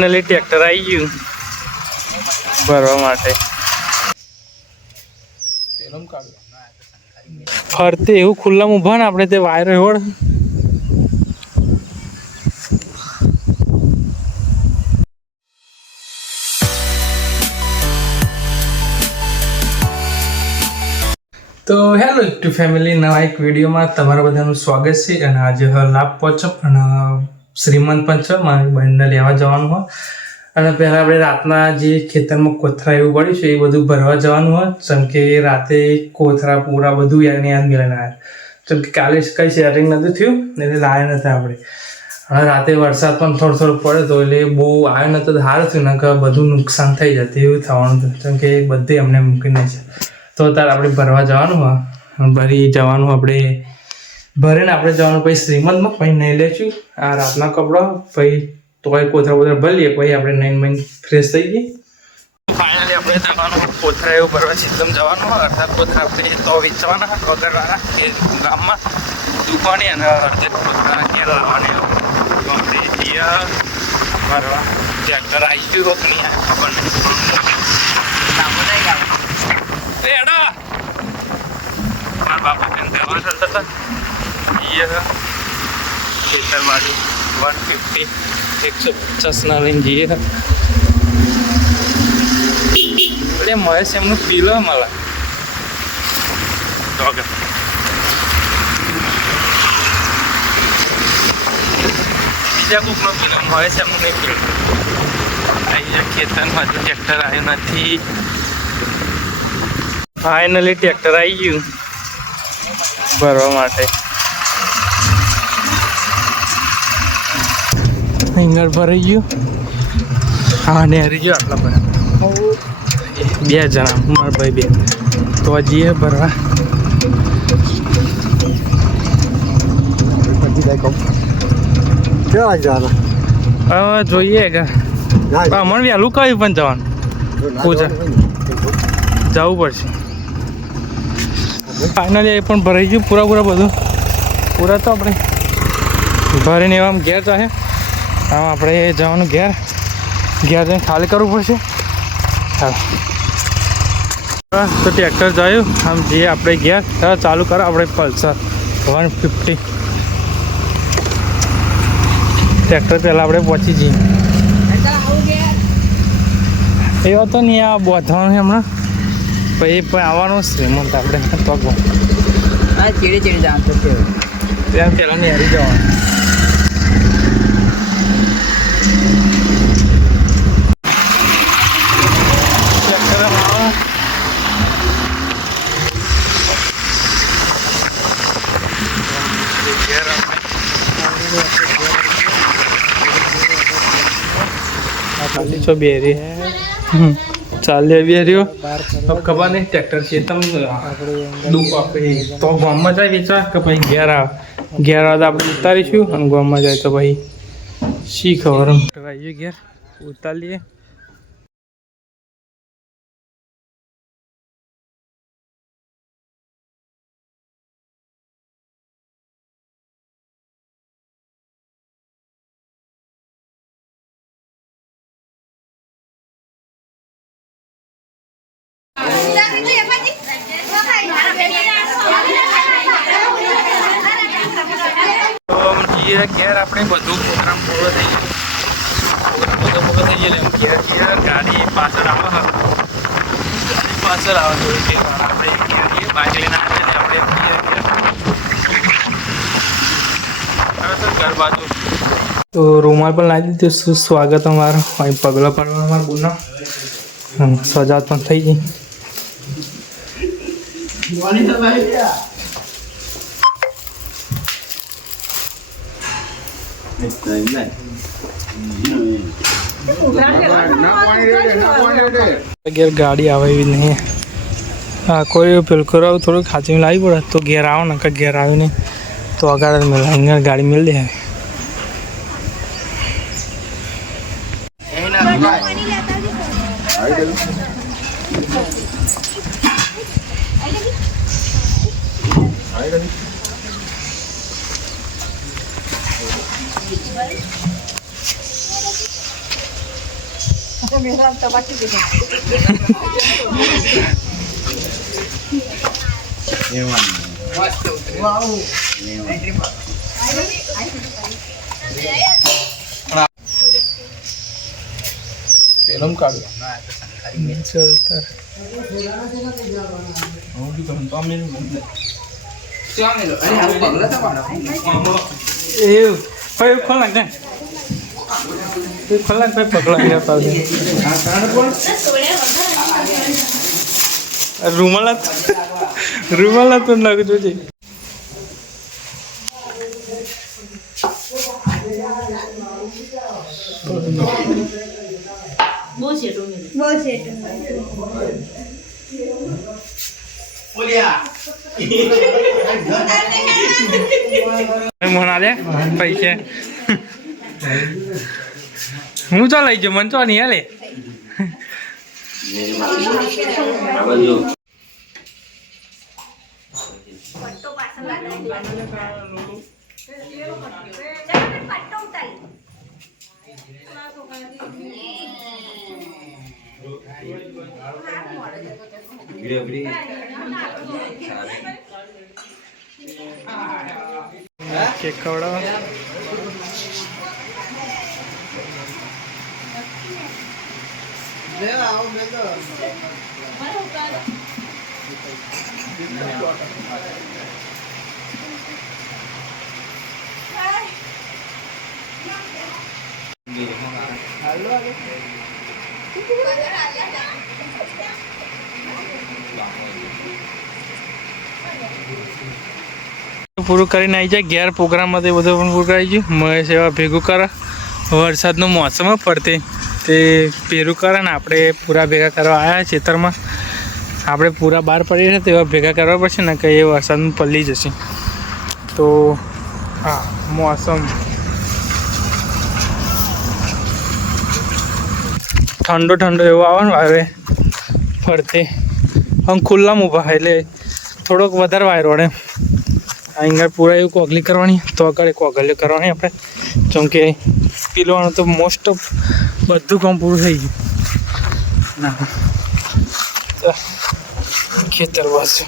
Finally tractor આવી ગયું ભરવા માટે. ફરતે એવું ખુલ્લામાં ઊભા ને આપણે તે વાયર હેવડ. તો હેલો યુટ્યુબ ફેમિલી, નવા એક વિડીયોમાં તમારા બધાનું સ્વાગત છે. અને આજે લાભ પહોંચો અને શ્રીમંત પણ છે, મારી બહેનને લેવા જવાનું હોય. અને પહેલાં આપણે રાતના જે ખેતરમાં કોથરા એવું પડ્યું છે એ બધું ભરવા જવાનું હોય. જેમ કે રાતે કોથરા પૂરા બધું યાદ મિલને આવ્યા. જેમ કે કાલે કંઈ શેરિંગ નહોતું થયું એટલે લાવ્યા નહોતા આપણે. હવે રાતે વરસાદ પણ થોડો પડે તો એટલે બહુ આવ્યો નહોતો તો સારું થયું, ને કે બધું નુકસાન થઈ જતું એવું થવાનું હતું. જેમ કે બધે અમને મૂકીને છે તો અત્યારે આપણે ભરવા જવાનું હોય. ભરી જવાનું આપણે ભરીને આપણે જવાનું પછી શ્રીમંતમાં, પછી નહીં લઈશું આ રાતના કપડાં, પછી તોય કોથરા ભરી લઈએ, પછી આપણે નહીં ફ્રેશ થઈ ગઈએ. ફાઇનલી આપણે જવાનું કોથરા એવું ભરવા એકદમ જવાનું હોય. અડધા કોથરા આપણે તો વેચવાના વગરવાળા એ ગામમાં દુકાને, અને અડધા કોથરા ઘેર લાવવાને આપણે ભરવા. ટ્રેક્ટર આવી ગયું તો નહીં ખબર નહીં. મારા બાપા તેને દવા કરતા હતા ખેતર બાજુ 150 150 લઈને જઈએ. એટલે મહેશ એમનું પીલો મળે બીજા કોકનો પીલો, મહેશ એમનું નહીં પીલો. અહીંયા ખેતરમાં હજુ ટ્રેક્ટર આવ્યું નથી. ફાઇનલી ટ્રેક્ટર આવી ગયું ભરવા માટે. અહીં ભરાઈ ગયું. હા ને હરી ગયો આટલા પર 2 જણા, મારા ભાઈ 2 તો જઈએ ભરવા. હવે જોઈએ કે હમણાં વહેલું કહ્યું પણ જવાનું પૂજા જવું પડશે. ફાઇનલી એ પણ ભરાઈ ગયું પૂરા બધું. પૂરા તો આપણે ભરીને એવા ઘેર ચાહે. આમ આપણે જવાનું ઘેર જઈને ખાલી કરવું પડશે. હા તો ટ્રેક્ટર જાય આમ જઈએ આપણે ઘેર. ચાલુ કરો આપણે પલ્સર 150. ટ્રેક્ટર પહેલાં આપણે પહોંચી જઈએ. એવો તો નહીં આ બોધવાનું હમણાં, પછી પણ આવવાનું શ્રીમંત આપણે તો ચીડે જાણતો છે ત્યાં પહેલાં નહીં હારી જવાનું. છો બેરી ચાલે બેરીઓ ખબર નહીં ટ્રેક્ટર છે તમે દુઃખ આપે તો ગામમાં જાય વેચવા કે પછી ઘેર આવે તો આપણે ઉતારીશું, અને ગામમાં જાય તો પછી શી ખબર. આવીએ ઘેર ઉતારીએ. ઘેર આપણે બધું પ્રોગ્રામ પૂરો થઈ ગયો. ઘેર ગાડી પાછળ આવે થોડી આપણે ઘેર બાઇક લઈને આવીએ આપણે ઘર બાજુ. તો રૂમાલ પણ લાવી દીધું. શું સ્વાગત અમારું. અહીં પગલાં પડવા અમારા બોલના સજાત પણ થઈ ગઈ. ઘેર ગાડી આવે એવી નહીં. હા કોઈ પેલું આવું થોડું ખાંચી લાવી પડે તો ઘેર આવો ને, કે ઘેર આવીને તો આગળ અહીંયા ગાડી મિલ દે. Film kaɗો ચલતા એવું ભાઈ ખોલ નાખ દે ખોલ નાખ ભાઈ પકડા ગયા પાવ રૂમાલા તો નાખ જોજે म्हणाले पैसे હું તો લઈ જાઉં મને તો નહીં હાલે કેક ખવડાવો પૂરું કરીને આવી જાય ઘેર પ્રોગ્રામમાં તે બધું પણ પૂરું કરી ગયું મહેશ એવા ભેગું કરે વરસાદનું મોસમ પડતે તે પેરું કરે ને આપણે પૂરા ભેગા કરવા આવ્યા ખેતરમાં આપણે પૂરા બહાર પડી છે તેવા ભેગા કરવા પડશે ને કે એ વરસાદનું પલ્લી જશે તો હા મોસમ ઠંડો ઠંડો એવો આવે ને વારે ફરતે આમ ખુલ્લામાં ઊભા એટલે થોડોક વધારે વાયરો એમ અહીંયા પૂરા એવું કોગલી કરવાની તો આગળ કોગલીઓ કરવાની આપણે જેમ કે પીલવાનું તો મોસ્ટ ઓફ બધું કામ પૂરું થઈ ગયું ના ખેતર બાજુ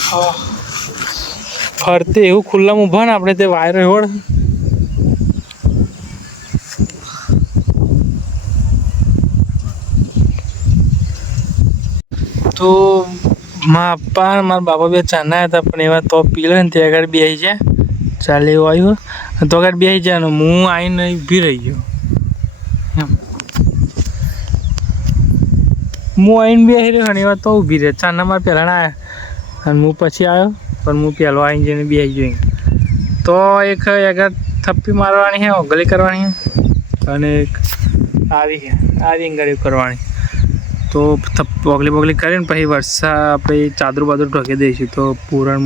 હા ફરતે એવું ખુલ્લામાં ઊભા ને આપણે તે વાયરો એવો તો મારા પપ્પા મારા બાપા બે ચાના હતા પણ એવા તો પી લે ને ત્યાં આગળ બેસી જાય ચાલે એવું આવ્યું તો આગળ બેસી જાય ને હું આવીને ઊભી રહી ગયો હું આવીને બેસી રહ્યો અને એવા તો ઊભી રહે ચાના મારે પહેલાં આવ્યા અને હું પછી આવ્યો પણ હું પહેલો આવીને જઈને બેસી ગયો તો એક આગળ થપ્પી મારવાની છે ઓગળી કરવાની છે અને આવી અંગાડી કરવાની તો બોગલી બોગલી કરીને પછી વરસાદ આપણે ચાદર બાદર ઢોકી દઈશું તો પૂરા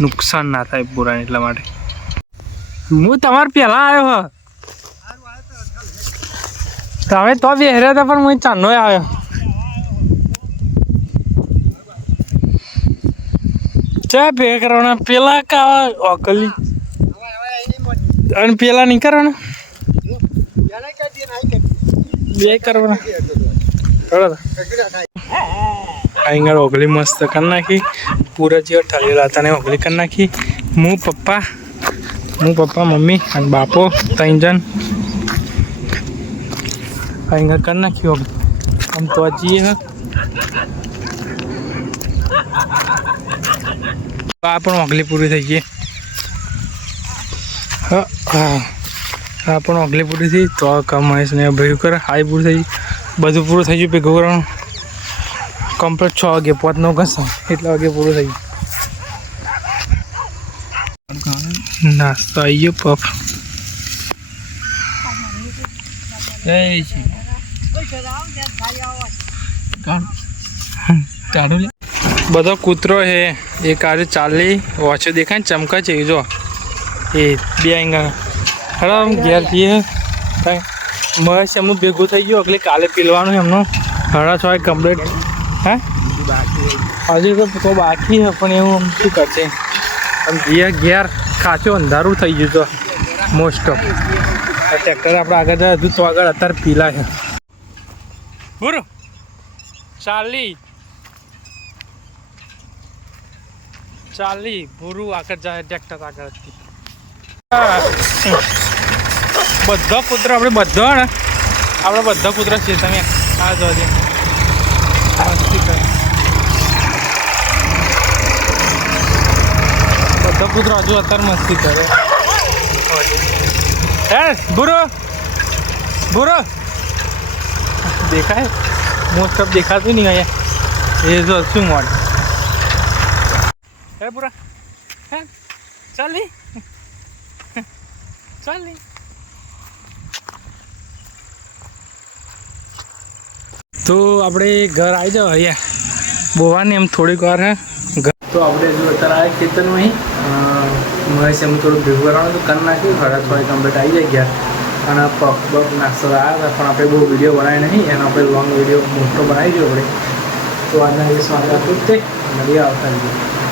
નુકસાન ના થાય પૂરા એટલા માટે હું તમારે પહેલાં આવ્યો હ તમે તો બેહર્યા હતા પણ હું ચાંદનો આવ્યો ચા ભેગા કરવાના પેલા કાવા ઓકલી અને પેલા નહીં કરવાના બે કરવાના અહીંયા ઓગળી મસ્ત કરી નાખી પૂરા જેવા ઠલેલા હતા ને ઓગળી કરી નાખી હું પપ્પા મમ્મી અને બાપો ત્રણ જણ અહીંયા કરી નાખી ઓગળી આમ તો જઈએ આ પણ ઓગળી પૂરી થઈ ગઈ આ પણ ઓગળી પૂરી થઈ તો કમાઈશ ને ભેગું કરે હાઈ પૂરી થઈ બધું પૂરું થઈ ગયું ભેગું કરવાનું કમ્પ્લીટ 6 વાગે 5 ઘસો એટલા વાગે પૂરું થઈ ગયું નાસ્તો આવી ગયો પફ બધો કૂતરો છે એક આજે ચાલી ઓછો દેખાય ને ચમકા છે જો એ બે અહીંયા હરામ ઘેર જઈએ મહેશ એમનું ભેગું થઈ ગયું એટલે કાલે પીલવાનું એમનું 6:30 કમ્પ્લીટ હે હજુ તો બાકી છે પણ એવું આમ શું કરશે આમ ઘેર ખાચો અંધારું થઈ ગયું તો મોસ્ટ ઓફ ટ્રેક્ટર આપણે આગળ જાય હજુ તો આગળ અત્યારે પીલા છે બરો ચાલી ભૂરું આગળ જાય ટ્રેક્ટર આગળથી બધા કૂતરા આપણે બધા ને આપણે બધા કૂતરા છીએ તમે આ જોજે મસ્તી કરે બધા કૂતરા હજુ અત્યારે મસ્તી કરે હે ભૂરો ભૂરો દેખાય મોસ્ટ ઓફ દેખાતું નહીં અહીંયા એ જો શું મોડ હે પૂરા હે ચાલી ચાલી તો આપણે ઘર આવી જાવ અહીંયા બોવાની એમ થોડીક વાર હે તો આપણે જો અત્યારે આવ્યા ખેતરમાં અહીં મહેશ એમ થોડું ભેગું કરવાનું તો કરી નાખ્યું થોડા કમ્પ્લીટ આવી જાય ગયા અને પગ બગ નાસ્તો આવ્યા હતા પણ આપણે બહુ વિડીયો બનાવી નહીં એનો આપણે લોંગ વિડીયો મોટો બનાવી દો આપણે તો આજના દિવસમાં આપણે પૂછતે મળીએ આવતા